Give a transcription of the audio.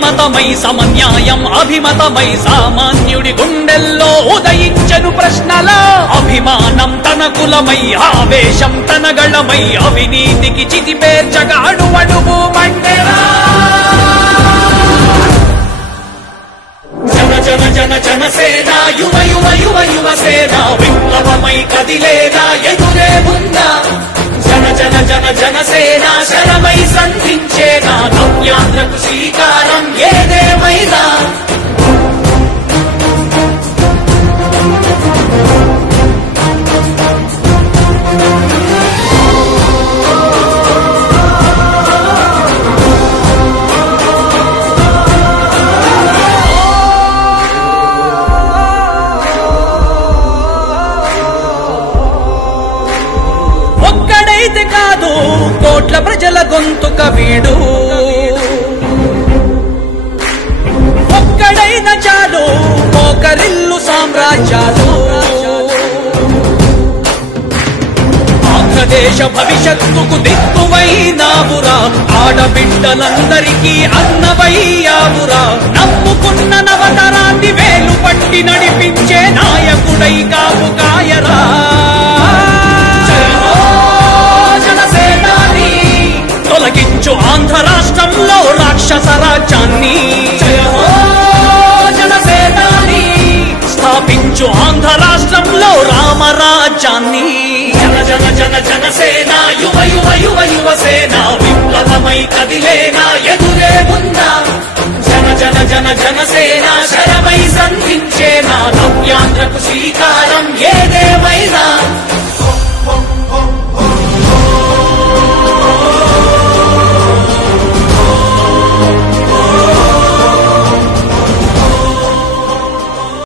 సమతమై సమన్యాయం అభిమతమై సామాన్యుడి గుండెల్లో ఉదయించెను ప్రశ్నల అభిమానం తన కులమై ఆవేశం తన గళమై అవినీతికి చితిపేర్చగా అడువడుగు మండెరా జన జన జనసేన యువ యువ యువ యువసేన విప్లవమై కదిలేనా ఎదురే ఉందా జన జన జన జనసేన శరమై సంధించేనా నవ్యాంధ్రకు శ్రీకారం ఏదేమైనా కాదు కోట్ల ప్రజల గొంతుక వీడు ఒక్కడైన చాలు మోకరిల్లు సామ్రాజ్యాలు ఆంధ్రదేశ భవిష్యత్తుకు దిక్కువైనావురా ఆడబిడ్డలందరికీ అన్నవయ్యావురా నమ్ముకున్న నవతరాన్ని వేలు పట్టి నడిపించే నాయకుడై కాపు కాయరా తొలగించు ఆంధ్ర రాష్ట్రంలో రాక్షస రాజ్యాన్ని జనసేనాని స్థాపించు ఆంధ్ర రాష్ట్రంలో రామరాజ్యాన్ని జన జన జన జనసేన యువ యువ యువ యువసేన విప్లవమై కదిలేనా ఎదురే ఉందా జన జన జన జనసేన శరమై సంధించేనా నవ్యాంధ్రకు శ్రీకారం ఏదేమైనా